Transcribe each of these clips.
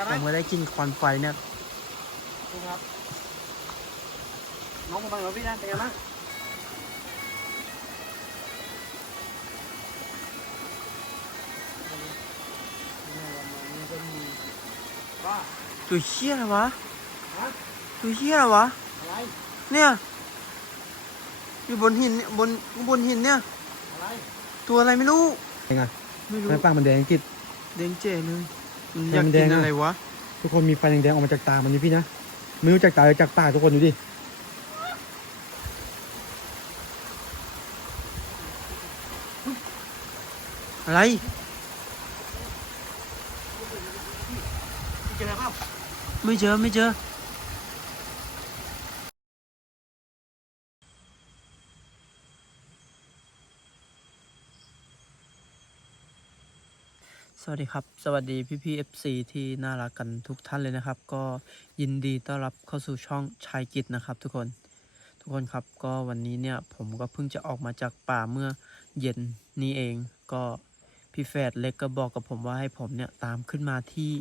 ไงไหมผมก็ได้กลินควันไฟเนี่ยดูครับ น้องผมมาเหรอพี่นะเป็นไงบ้างว่าตัวเชี่ยอะไรวะฮะตัวเชี่ยอะไรวะอะไรเนี่ย อยู่บนหินเนี่ยบนบนหินเนี่ยอะไรตัวอะไรไม่รู้ยังไง ไม่รู้ไฟปากมันแดงกิดแดงเจ๋เลยมันแด อยากงแดกิงนอะอะไรวะ ทุกคนมีไฟแดงๆออกมาจากตามันนี่พี่นะไม่รู้จากตาหรือจากปากทุกคนดูดิอะไรพี่เจออะไรเปล่าไม่เจอไม่เจอ สวัสดีครับ สวัสดีพี่พี่เอฟซีที่น่ารักกันทุกท่านเลยนะครับ ก็ยินดีต้อนรับเข้าสู่ช่องชายกิจนะครับ ทุกคนทุกคนครับก็วันนี้เนี่ยผมก็เพิ่งจะออกมาจากป่าเมื่อเย็นนี้เอง ก็พี่แฝดเล็กก็บอกกับผมว่าให้ผมเนี่ยตามขึ้นมาที่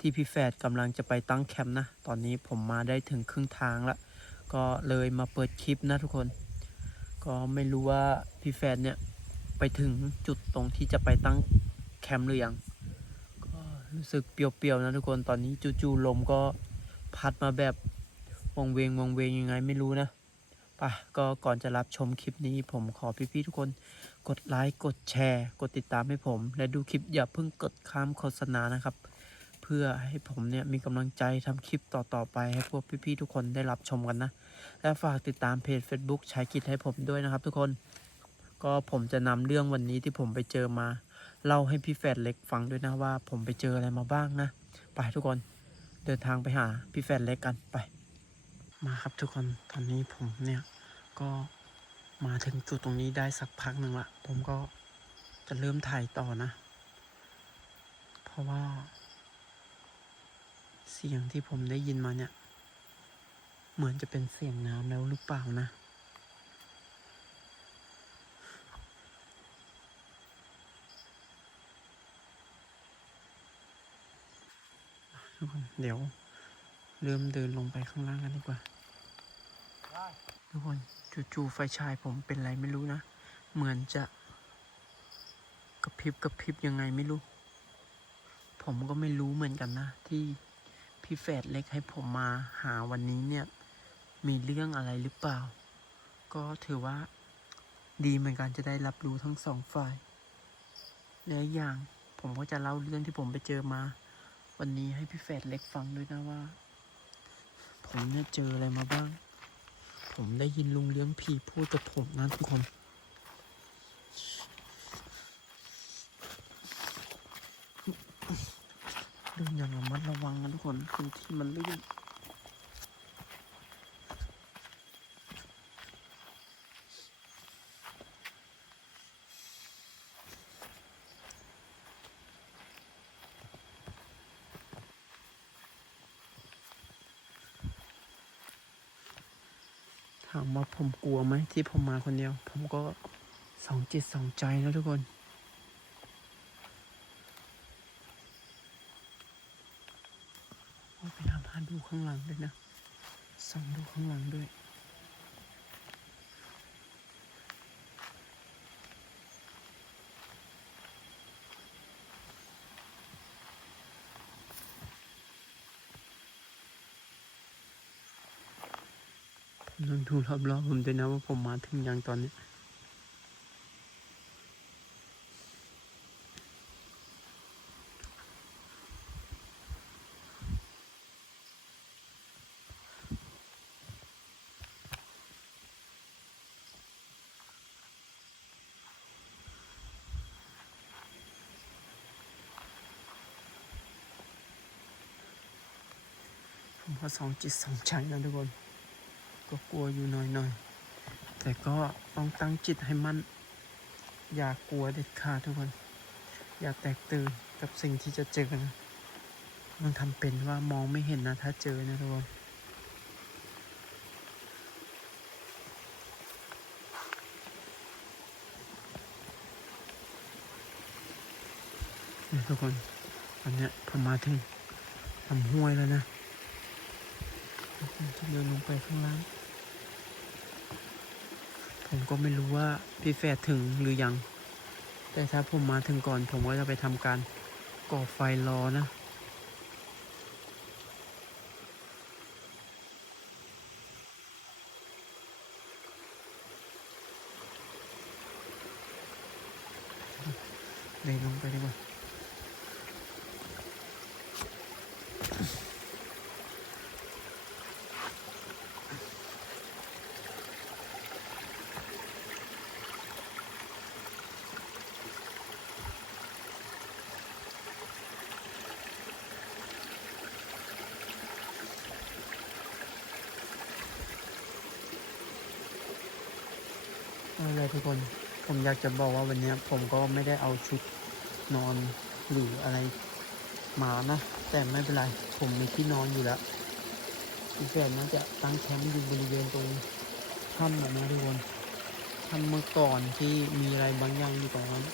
ที่พี่แฝดกำลังจะไปตั้งแคมป์นะ ตอนนี้ผมมาได้ถึงครึ่งทางละก็เลยมาเปิดคลิปนะทุกคน ก็ไม่รู้ว่าพี่แฝดเนี่ยไปถึงจุดตรงที่จะไปตั้งแคมป์หรือยัง รู้สึกเปรียวๆนะทุกคนตอนนี้จู่ๆลมก็พัดมาแบบวงเวงวงเวงยังไงไม่รู้นะป่ะก็ก่อนจะรับชมคลิปนี้ผมขอพี่ๆทุกคนกดไลค์กดแชร์ กดติดตามให้ผม และดูคลิปอย่าเพิ่งกดข้ามโฆษณานะครับ เพื่อให้ผมเนี่ยมีกำลังใจทำคลิปต่อๆไปให้พวกพี่ๆทุกคนได้รับชมกันนะ และฝากติดตามเพจ Facebook ชายกิจให้ผมด้วยนะครับ ทุกคน ก็ผมจะนำเรื่องวันนี้ที่ผมไปเจอมา เล่าให้พี่แฟดเล็กฟังด้วยนะว่า ผมไปเจออะไรมาบ้างนะ ไปทุกคนเดินทางไปหาพี่แฟดเล็กกันไป มาครับทุกคนตอนนี้ผมเนี่ยก็มาถึงจุดตรงนี้ได้สักพักหนึ่งละผมก็จะเริ่มถ่ายต่อนะ เพราะว่า เสียงที่ผมได้ยินมาเนี่ย เหมือนจะเป็นเสียงน้ำแล้วหรือเปล่านะ ทุกคนเดี๋ยวเริ่มเดินลงไปข้างล่างกันดีกว่า ทุกคนจู่ๆไฟฉายผมเป็นไรไม่รู้นะ เหมือนจะกระพริบกระพริบยังไงไม่รู้ ผมก็ไม่รู้เหมือนกันนะ ที่พี่แฝดเล็กให้ผมมาหาวันนี้เนี่ย มีเรื่องอะไรหรือเปล่า ก็ถือว่าดีเหมือนกันจะได้รับรู้ทั้งสองฝ่ายและอย่างผมก็จะเล่าเรื่องที่ผมไปเจอมา วันนี้ให้พี่แฝดเล็กฟังด้วยนะว่า ผมเนี่ยเจออะไรมาบ้าง ผมได้ยินลุงเลี้ยงผีพูดกับผมนะทุกคนเดินอย่างระมัดระวังนะทุกคนพื้นที่มันลื่น ถามว่าผมกลัวไหมที่ผมมาคนเดียว ผมก็สองจิตสองใจนะทุกคนพยาไปทำหาดูข้างหลังด้วยนะส่องดูข้างหลังด้วย รอบๆผมด้วยนะว่าผมมาถึงยังตอนนี้ผมก็สองจิตสองใจนะทุกคน ก็กลัวอยู่หน่อยๆแต่ก็ต้องตั้งจิตให้มั่น อย่ากลัวเด็ดขาดทุกคน อย่าแตกตื่นกับสิ่งที่จะเจอนะมันทำเป็นว่ามองไม่เห็นนะถ้าเจอนะทุกคนนี่ทุกคนตอนเนี้ยผมมาถึงำห้วยแล้วนะจะเดินลงไปข้างล่าง ผมก็ไม่รู้ว่าพี่แฝดถึงหรือยัง แต่ถ้าผมมาถึงก่อน ผมก็จะไปทำการก่อไฟรอนะเดินลงไปดีกว่า ทุกคนผมอยากจะบอกว่าวันนี้ผมก็ไม่ได้เอาชุดนอนหรืออะไรมานะ แต่ไม่เป็นไร ผมมีที่นอนอยู่แล้วพี่แฟนน่าจะตั้งแคมป์อยู่บริเวณตรงถ้ำแบบนี้ทุกคนถ้ำเมื่อก่อนที่มีอะไรบางอย่างอยู่ตรงนั้น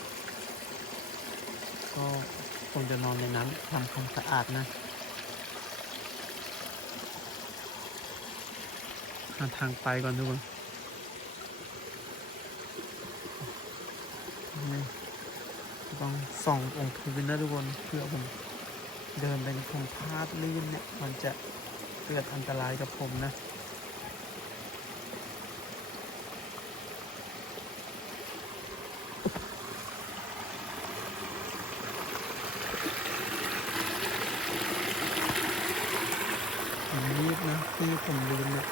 ก็คงจะนอนในนั้นทำความสะอาดนะหาทางไปก่อนทุกคน ต้องส่ององค์พื้นนะทุกคนเพื่อผมเดินไปผมพลาดลื่นเนี่ย มันจะเกิดอันตรายกับผมนะ ผมรีบนะที่ผมลืมเนี่ย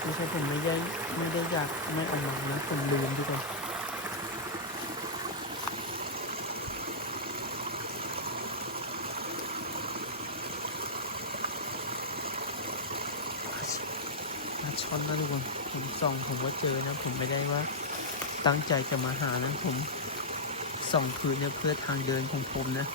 ไม่ใช่ผมไม่ได้ไม่ได้อยากไม่เอามานะผมลืมทุกคน มาช้อนนะทุกคนผมส่องผมก็เจอนะ ผมไม่ได้ว่า ตั้งใจจะมาหานะผมส่องพื้นเนี่ยเพื่อทางเดินของผมนะ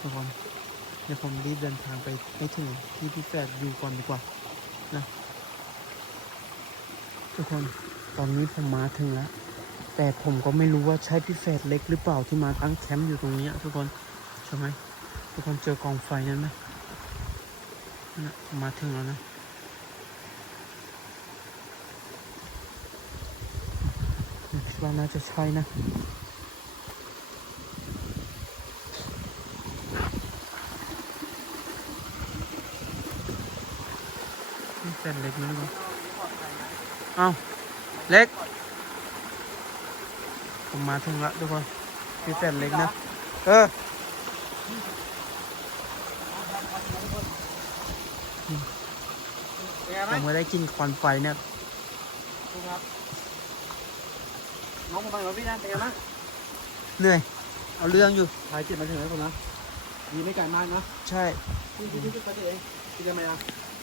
ทุกคนเดี๋ยวผมรีบเดินทางไปให้ถึงที่พี่แฝดอยู่ก่อนดีกว่านะทุกคนตอนนี้ผมมาถึงแล้ว แต่ผมก็ไม่รู้ว่าใช่พี่แฝดเล็กหรือเปล่าที่มาตั้งแคมป์อยู่ตรงนี้ทุกคนใช่ไหมทุกคนเจอกองไฟนั้นไหมนะมาถึงแล้วนะคิดว่าน่าจะใช่นะนี่เป็นเล็กมั้งวะเอาเล็ก ผมมาถึงละทุกคนพี่เป็ดเล็กนะ เออเป็นไงผบ้างมก็ได้กินควันไฟเนี่ยดูครับน้องผมไปกับพี่นะเป็นไงบ้างเหนื่อย เอาเรื่องอยู่ถ่ายจิตมาถึงแล้วคุณนะดีไม่ไกลมากนะ ใช่พี่พี่พี่ไปตัวเองพี่จะมาอะ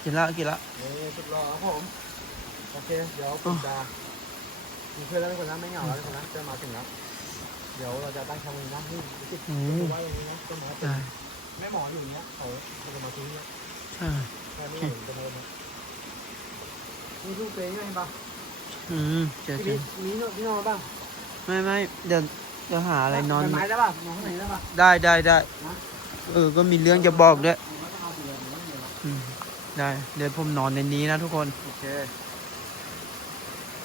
กินละกินละเอ้ยสุดรอครับผม โอเค เดี๋ยวผมจะ มีเพื่อนแล้วทุกคนนะไม่เหงาแล้วทุกคนนะจะมาถึงแล้วเดี๋ยวเราจะตั้งแคมป์ตรงนี้นะนี่จิตโอ้ดูว่าตรงนี้นะต้นไม้ได้แม่หมออยู่อย่างเงี้ยเขาเขาจะมาที่นี่ใช่แค่นี้เองจะมาเลยนี่ลูกเตยใช่ไหมปะอืมเจอพี่เจอนี่นอนพี่นอนบ้างไม่ไม่เดี๋ยวเดี๋ยวหาอะไรนอนไม้ได้ป่ะนอนข้างในได้ป่ะได้ได้ได้นะเออก็มีเรื่องจะบอกด้วยหรือว่าจะเอาเสือหรือว่าอะไรวะอืมได้ เดี๋ยวผมนอนในนี้นะทุกคน โอเค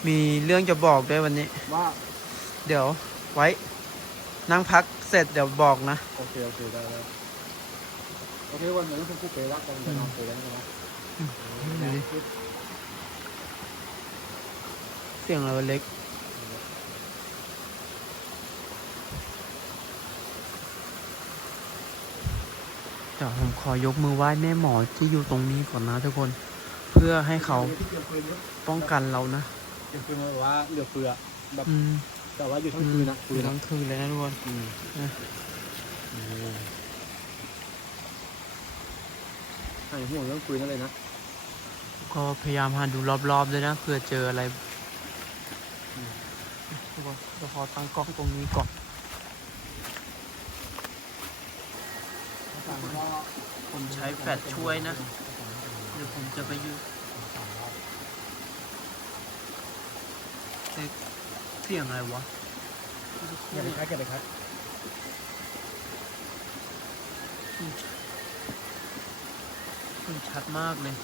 มีเรื่องจะบอกด้วยวันนี้ ว่าเดี๋ยวไว้ นั่งพักเสร็จเดี๋ยวบอกนะ โอเคโอเคได้ได้โอเควันนี้ต้องพูดเปรย์ละกันจะนอนเปรย์แล้วนะอืมเสียงอะไรวะเล็กเดี๋ยวผมขอยกมือไหว้แม่หมอที่อยู่ตรงนี้ก่อนนะทุกคน เพื่อให้เขาที่เตรียมปืนด้วยป้องกันเรานะ เตรียมปืนมาแบบว่าเหลือเฟือแบบอืมแต่ว่าอยู่ทั้งคืนนะอยู่ทั้งคืนเลยนะทุกคนอืมนะใช่ห่วงเรื่องปืนนั่นเลยนะก็พยายามหาดูรอบๆด้วยนะเผื่อเจออะไรทุกคนเดี๋ยวขอตั้งกล้องตรงนี้ก่อนผมใช้แฟลชช่วยนะในดี๋ยวผมจะไปอยู่ส เอ๊ะเสียงอะไรวะอย่าไปคัดอย่าไปคัดมันชัดมากเลย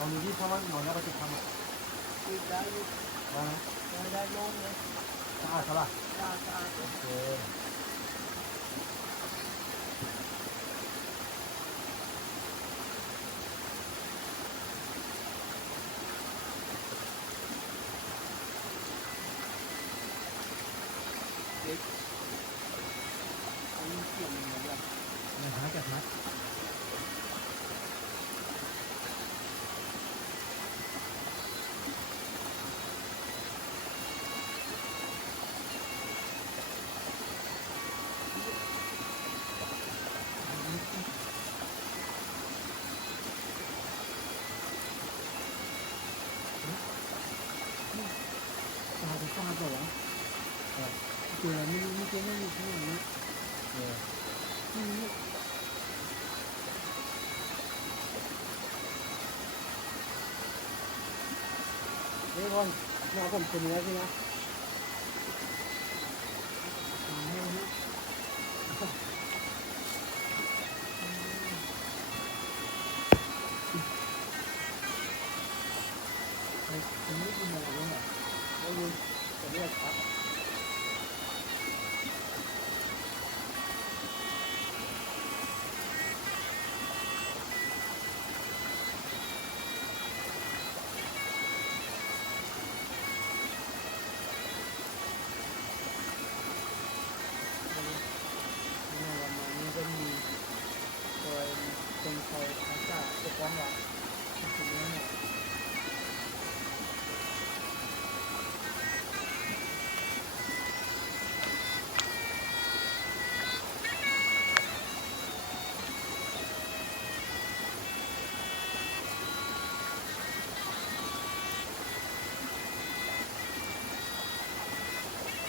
ตอนนี้ที่เขาว่านอนแล้วก็จะทำอะ ได้ลูก เอานะ ได้ได้ลงเลย สะอาดใช่ป่ะ สะอาดสะอาด โอเค อันนี้เสียงเหมือนแบบ อย่าคัดอย่าคัด สะอาดสะอาดเหรอเจอไม่รู้ไม่เจอไม่อยู่ข้างหลังนี้ เออ ไม่รู้ นี่คนน้อผมเป็นเนื้อใช่ไหม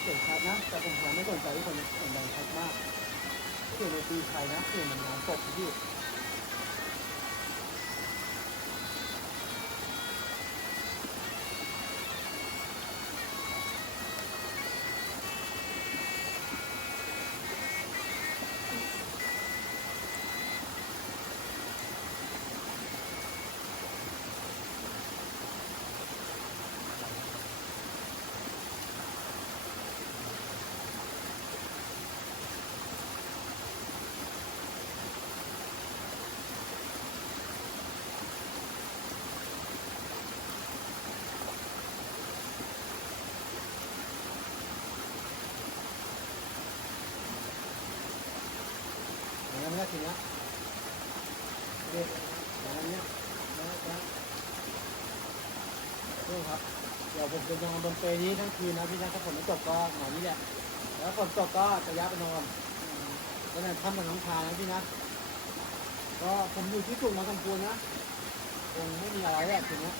สียงชัดนะ แต่ผมยังไม่สนใจที่คนเสียงดังชัดมากเสียงในตีไทยนะเสียงเหมือนน้ำตกพี่ เรื่องครับ เดี๋ยวผมจะนอนบนเปรย์นี้ทั้งคืนนะพี่นะถ้าฝนไม่ตกก็นอนนี่แหละ แล้วฝนตกก็จะย้ายไปนอนแล้วเนี่ยทำกับน้องชายนะพี่นะ ก็ผมอยู่ที่จุกมาสมควรนะคงไม่มีอะไรแหละทีเนี้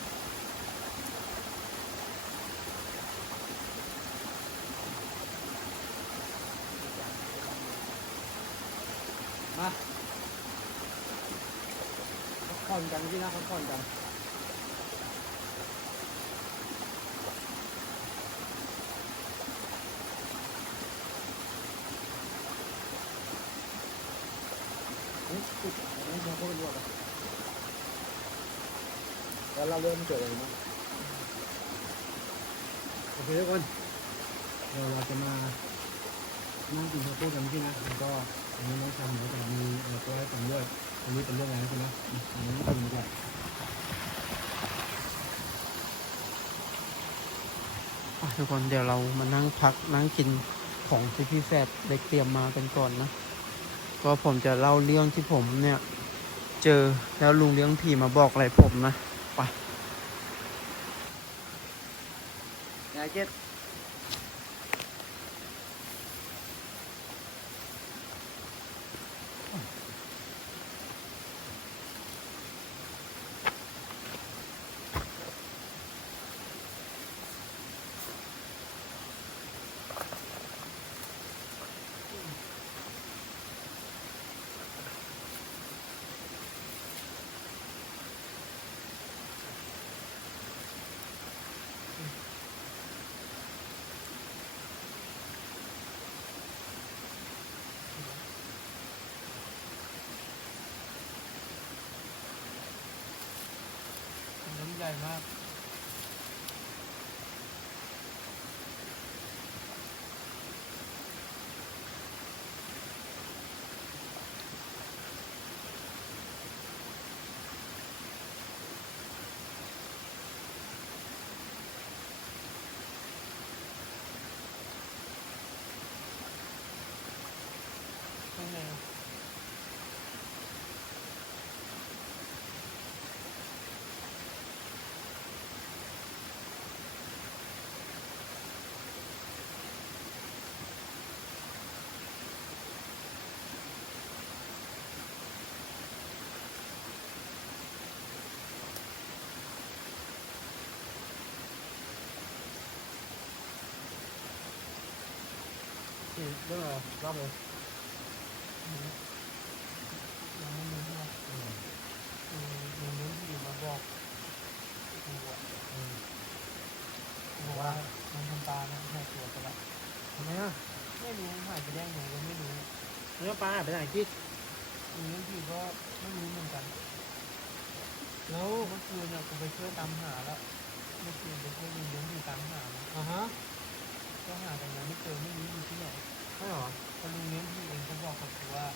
มาพักผ่อนกันพี่นะพักผ่อนกัน เฮ้ยจุดอะไรไม่ใช่พวกรวบอะแล้ว เริ่มเกิดอะไรมั้งโอเคทุกคนเดี๋ยวเราจะมานั่งกินข้าวโพดกันพี่นะแล้วก็อันนี้น้องทำเดี๋ยวจะมีอะไรก็ให้ฟังด้วยอันนี้เป็นเรื่องอะไรนะพี่นะอันนี้ไม่กินด้วยอะทุกคนเดี๋ยวเรามานั่งพักนั่งกินของที่พี่แฟดได้เตรียมมากันก่อนนะ ก็ผมจะเล่าเรื่องที่ผมเนี่ย เจอแล้วลุงเลี้ยงผีมาบอกอะไรผมนะ ไป มาก เรื่องอะไรเล่าเลยยังไม่รู้ว่าอืมคือมีเรื่องที่มาบอกกูอะบอกว่ามันทำตานะหายตัวไปแล้วทำไมอะไม่รู้หายไปได้ไงก็ไม่รู้เรื่อปลาหายไปไหนกิ๊กมีเรื่องที่ก็ไม่รู้เหมือนกัน แล้วเมื่อคืนเนี่ยกูไปช่วยตามหาแล้วเมื่อคืนไปช่วยลุงเลี้ยงที่ตามหานะอ่าฮะก็หากันยังไม่เจอไม่รู้อยู่ที่ไหน ใช่เหรอพอลุงเลี้ยงที่เองก็บอกกับกูว่า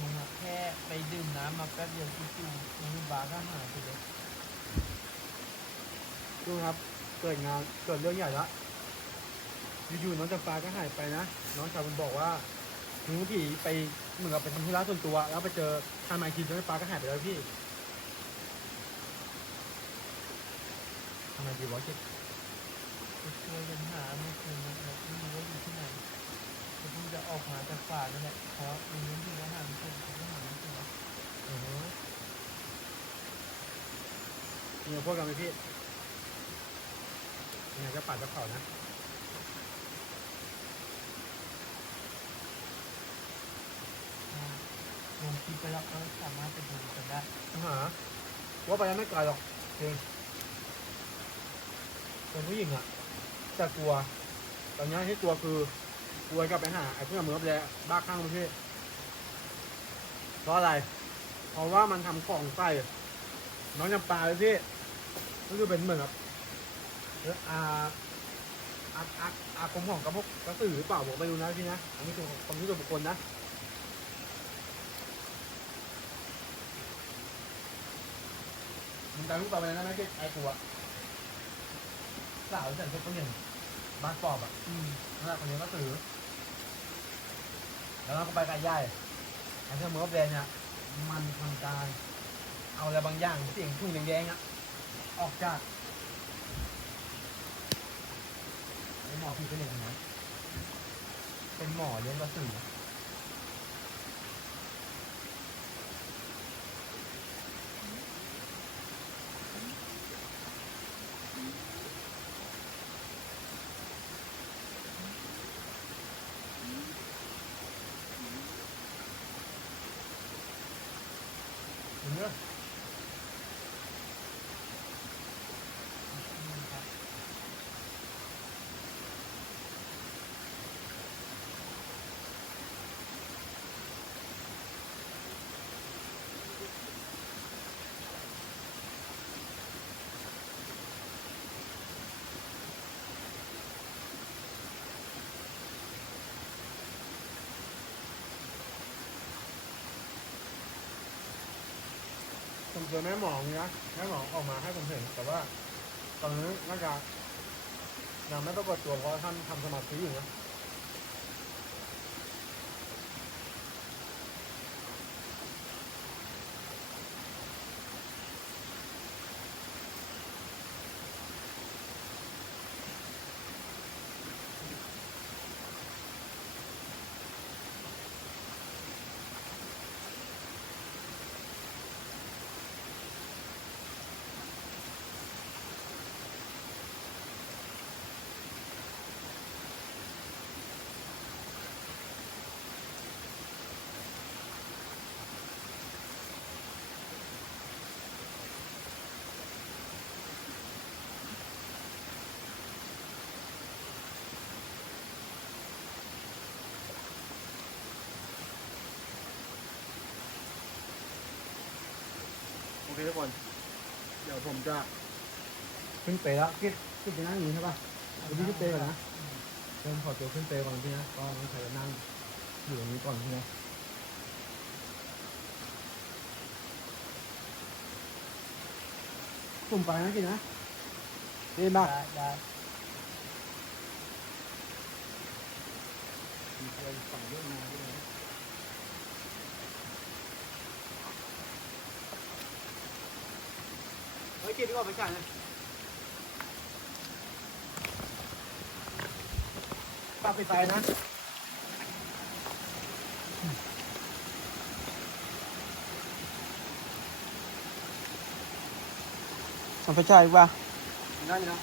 มึงอะแค่ไปดื่มน้ำมาแป๊บเดียวจู่ๆมึงบาร์ก็หายไปเลยดูครับ เกิดงานเกิดเรื่องใหญ่ละอยู่ๆน้องจำปาก็หายไปนะ น้องชายมันบอกว่าหนูผีไปเหมือนกับไปทำธุระส่วนตัว แล้วไปเจอทางไมค์คิดแล้วปลาก็หายไปแล้วพี่ทำไมดีวะกิ๊ก ไปช่วยกันหาเมื่อคืนนะครับไม่รู้ว่าอยู่ที่ไหนก็เพิ่งจะออกมาจากป่านั่นแหละเพราะลุงเลี้ยงที่ก็หาไม่เจอเขาก็หาไม่เจออือฮึเนี่ยพวกกันไหมพี่เนี่ยจะปัดจะเผานะอ่าลงคลิปไปแล้วก็สามารถไปดูกันได้หาว่าไปแล้วไม่ไกลหรอกจริงเป็นผู้หญิงอะ แต่กลัว ตอนนี้ที่กลัวคือกลัวกลับไปหาไอ้เพื่อนมือบแล้วบ้าข้างมันพี่เพราะอะไร เพราะว่ามันทำของใส่น้องจำปลาเลยพี่ก็คือเป็นเหมือนกับเอออาอาอาอาคมของกระพกกระสือหรือเปล่าผมไม่รู้นะพี่นะอันนี้คือความรู้ส่วนบุคคลนะมึงจำลูกต่อไปนะไม่ใช่ไอ้กูอะสาวที่ใส่ชุดตัวหนึ่ง บ้านปอบอะอืมนั่นแหละคนนี้ก็ถือ แล้วเราก็ไปกับยายไอ้เจ้ามือกับแดงเนี่ย มันทำการ เอาอะไรบางอย่างเสียงทุ่งแดงๆอะออกจากไอ้หมอพี่เป็นเด็กคนนั้นเป็นหมอเลี้ยงกระสือ ถึงเนอะ อืมครับ ผมเจอแม่หมองนี้นะแม่หมอออกมาให้ผมเห็น แต่ว่า ตอนนี้น่าจะยังไม่ปรากฏตัวเพราะท่านทำสมาธิอยู่นะ ผมจะขึ้นเปรย์แล้วคิดคิดจะนั่งอย่างนี้ใช่ป่ะเดี๋ยวพี่ขึ้นเปรย์ก่อนนะเริ่มขอตัวขึ้นเปรย์ก่อนพี่นะก็น้องชายจะนั่งอยู่ตรงนี้ก่อนพี่นะผมไปนะกินนะได้ป่ะได้ได้มีใครสั่งเรื่องมาด้วย นะเฮ้ยกินดีกว่าไปจ่ายเลยป้าไปไฟนะเอาไปจ่ายอีกป่ะได้นะ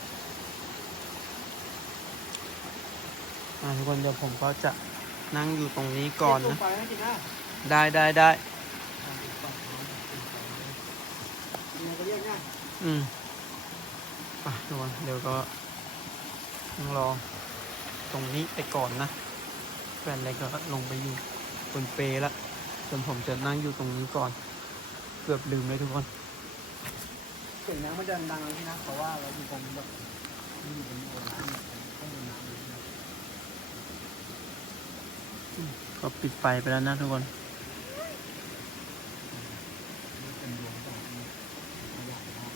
อ่าทุกคนเดี๋ยวผมก็จะนั่งอยู่ตรงนี้ก่อนลนะงไปนะกินนะ ได้ได้ได้ กินก็เรียกง่าย อืมอะทุกคนเดี๋ยวก็ต้องรอตรงนี้ไปก่อนนะแฟนเล็กก็ลงไปอยู่บนเปลแล้วส่วนผมจะนั่งอยู่ตรงนี้ก่อน เกือบลืมเลยทุกคนเสียงน้ำมันจะดังเลยพี่นะเพราะว่าเราอยู่ตรงแบบนี่อยู่ตรงโอ่งน้ำเนี่ยต้องมีน้ำอยู่นะก็ปิดไฟไปแล้วนะทุกคนนี่เป็นดวงจากนี่ขยายมาก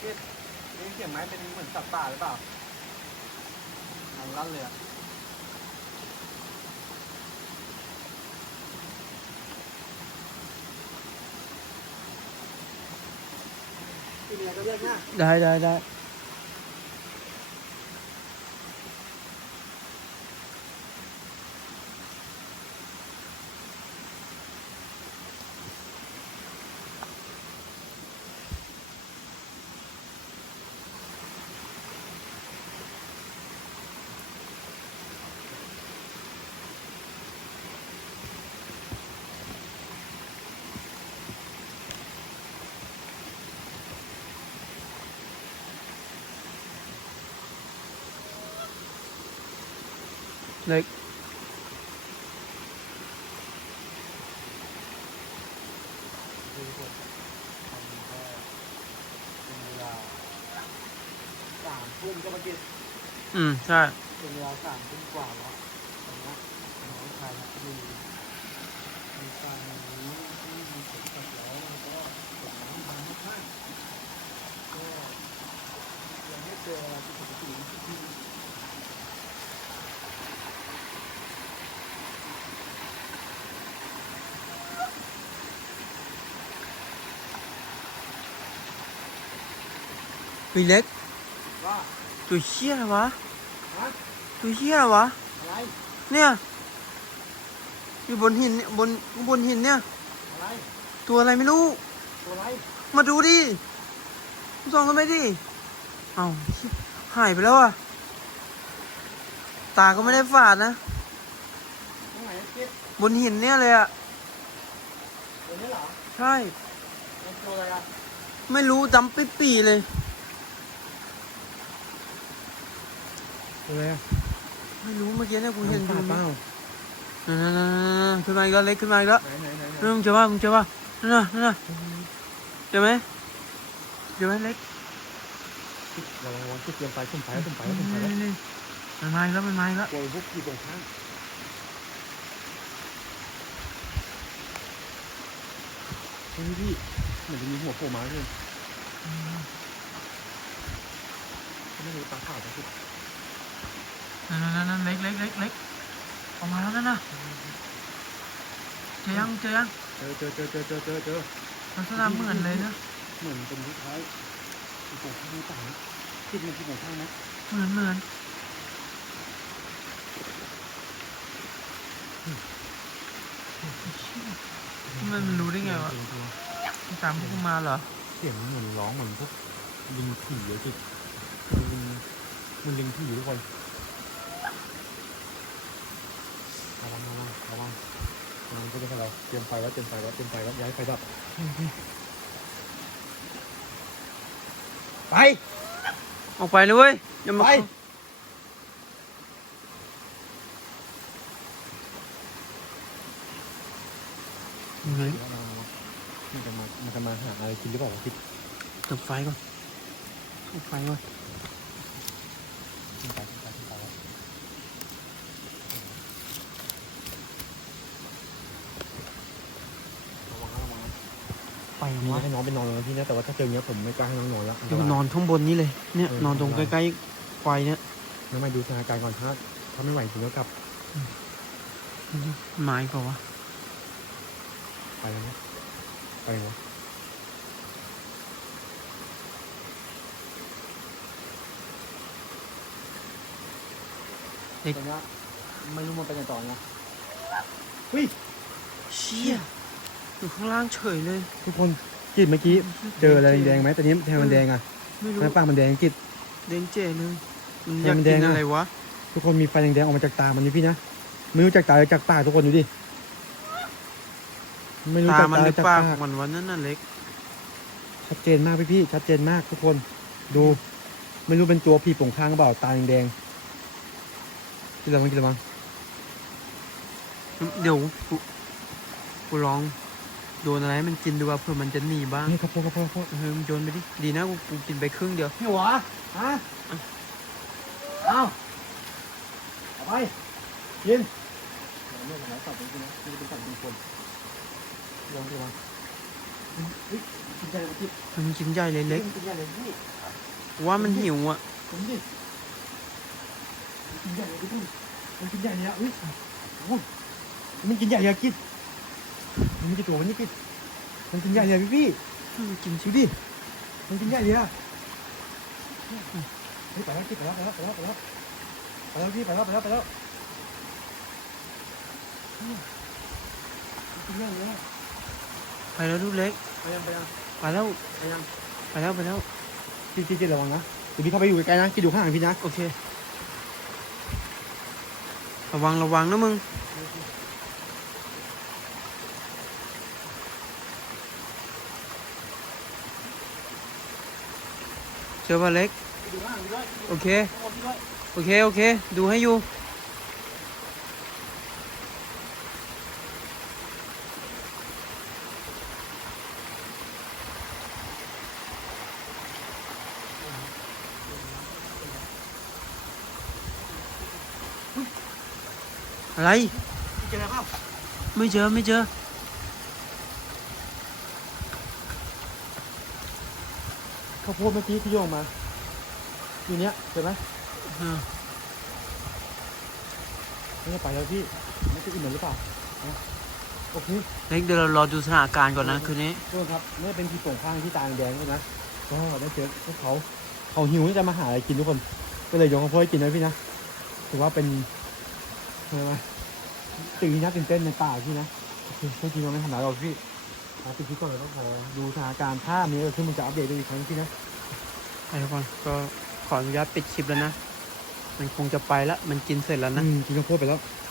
เอ๊ะนี่เสียงไม้เป็นเหมือนสัตว์ป่าหรือเปล่ามันลั่นเลยอะกินอะไรก็เรียกง่ายได้ได้ได้ เล็กคือผมทำก็เป็นเวลาสามทุ่มก็มากินอืม ใช่ เป็นเวลาสามทุ่มกว่าแล้วตอนนี้น้องชายนะมีมีการนี้ที่มีผลกระทบแล้วแล้วก็ผลน้ำมันไม่ค่อยก็ยังไม่เจออะไรที่ปกติที่ มีเล็กว่าตัวเชี่ยอะไรวะฮะตัวเชี่ยอะไรวะ อะไร เนี่ย อยู่บนหินเนี่ยบนบนหินเนี่ย อะไร ตัวอะไรไม่รู้ ตัวอะไร มาดูดิส่องกันไปดิ เอ้าชิบหายไปแล้วอะตาก็ไม่ได้ฝาดนะ ตรงไหนเก็บบนหินเนี่ยเลยอะตัวนี้เหรอใช่เป็นตัวอะไรอะไม่รู้ดำปิ๊ปีๆเลย ตัว อะไรอะไม่รู้เมื่อกี้เนี่ยกูเห็นอยู่เปล่านั่นๆๆๆขึ้นมาอีกแล้วเล็กขึ้นมาอีกแล้วไหนไหนไหนไหนนั่นมึงเจอป่ะมึงเจอป่ะนั่นน่ะนั่นน่ะเจอไหมเจอไหมเล็กระวังระวังที่เตรียมไฟสุ่มไฟแล้วสุ่มไฟแล้วสุ่มไฟแล้วนี่ๆมันมาอีกแล้วมันมาอีกแล้วตัวพวกขี่ตรงข้างเฮ้ยพี่เหมือนจะมีหัวโผล่มาเลยไม่รู้ตาขาวจะสุด นั่นนั่นนั่นเล็กเล็กเล็กเล็กออกมาแล้วนั่นน่ะเจอยังเจอยังเจอเจอเจอเจอเจอเจอเจอลักษณะเหมือนเลยนะเหมือนเป็นคล้ายๆที่ตรงข้างหน้าต่างนะคิดมันที่ตรงข้างนะเหมือนเหมือนมันมันรู้ได้ไงวะมันตามพวกกูมาเหรอเสียงเหมือนร้องเหมือนพวกลิงผีเลยสิลิงมันลิงผีทุกคน ระวังระวังระวังระวังก็จะให้เราเตรียมไฟแล้วเตรียมไฟแล้วเตรียมไฟแล้วย้ายไฟดับไปออกไปเลยเว้ยอย่ามาไปเฮ้ยมันจะมามันจะมาหาอะไรกินหรือเปล่าวะพี่เติมไฟก่อนเติมไฟก่อน ขึ้นไปขึ้นไปขึ้นไปแล้วระวังนะระวังนะ ไปมีวะให้น้องไปนอนเลยนะพี่นะแต่ว่าถ้าเจออย่างเงี้ยผมไม่กล้าให้น้องนอนแล้วเดี๋ยวนอนข้างบนนี้เลย เนี่ยเออนอนตรงได้ใกล้ๆไฟเนี่ยน้องมาดูสถานการณ์ก่อนถ้าถ้าไม่ไหวจริงก็กลับไม้เปล่าวะไปแล้วนะไปวะตอนนี้ไม่รู้มันไปไหนต่อนะเชี่ย อยู่ข้างล่างเฉยเลย ทุกคนกิดเมื่อกี้เจออะไรแดงๆไหมแต่นี้แทนมันแดงอะไม่รู้ทำไมปากมันแดงกิดแดงเจ๋เลยมันทำไมอยากมันแดกิงนอะอะไรวะ ทุกคนมีไฟแดงๆออกมาจากตามันนี่พี่นะไม่รู้จากตาหรือจากปากทุกคนดูดิไม่รู้ตาจากมันตาหหรืรืออจากปากปากมันวันนั้นน่ะเล็ก ชัดเจนมากพี่พี่ๆชัดเจนมากทุกคน ดู ไม่รู้เป็นตัวผีโป่งข้างหรือเปล่าตาแดงๆกินอะไรมั้งกินอะไรมั้งเดี๋ยวกูกูลอง โยนอะไรให้มันกินดูว่าเผื่อมันจะหนีบ้างนี่ข้าวโพดข้าวโพดข้าวโพดเฮ้ยมันโยนไปดิดีนะกูกูกินไปครึ่งเดียวหิวเหรอฮะเอาเอาไปกินเรื่องอะไรสัตว์จริงๆนะนี่เป็นสัตว์เป็นคนลองดูมั้งเฮ้ยกินใจเลยกินมันกินใหญ่เลยเล็กกินใจเลยพี่กูว่ามันหิวอะผมดิกินใหญ่เลยพี่มันกินใหญ่เลยอะอุ้ยโอ้ยมันกินใหญ่เลยอะกิน มันมีกี่ตัวมันนี่กินมันกินใหญ่เลยอะพี่พี่มันกินๆชิดูดิมันกินใหญ่เลยอะเฮ้ยไปแล้วกินไปแล้วไปแล้วไปแล้วไปแล้วไปแล้วพี่ไปแล้วไปแล้วไปแล้วกินใหญ่เลยอะไปแล้วลูกเล็กไปยังไปยังไปแล้วไปยังไปแล้วไปแล้วกินกินกินระวังนะเดี๋ยวพี่เข้าไปอยู่ใกล้ๆนะกินอยู่ข้างหลังพี่นะโอเค ระวังระวังนะมึง เจอปลาเล็กดูข้างหลังด้วยโอเคข้างบนด้วยโอเค โอเค ดูให้อยู่ อะไร เจออะไรเปล่าไม่เจอ ไม่เจอ ข้าวโพดเมื่อกี้ที่โยงมาอยู่เนี้ยเห็นไหมอ่าไม่ได้ไปแล้วพี่ไม่ใช่อิ่มเหมือนหรือเปล่านะโอเคเล็กเดี๋ยวเรารอดูสถานการณ์ก่อนนะคืนนี้ทุกคนครับเมื่อเป็นที่ตรงข้างที่ตาแดงๆใช่ไหมก็ได้เจอพวกเขาเขาหิวที่จะมาหาอะไรกินทุกคนก็เลยยกข้าวโพดให้กินนะพี่นะถือว่าเป็นอะไรวะสิ่งที่น่าตื่นเต้นในป่าพี่นะโอเคต้องกินเราไม่ทำร้ายเราพี่ มาปิดคลิปก่อนเลยต้องขอดูสถานการณ์ถ้ามีอะไรขึ้นมันจะอัปเดตดูอีกครั้งพี่นะไปก่อนก็ขออนุญาตปิดคลิปแล้วนะ มันคงจะไปละ มันกินเสร็จแล้วนะ อืมกินข้าวโพดไปแล้วโ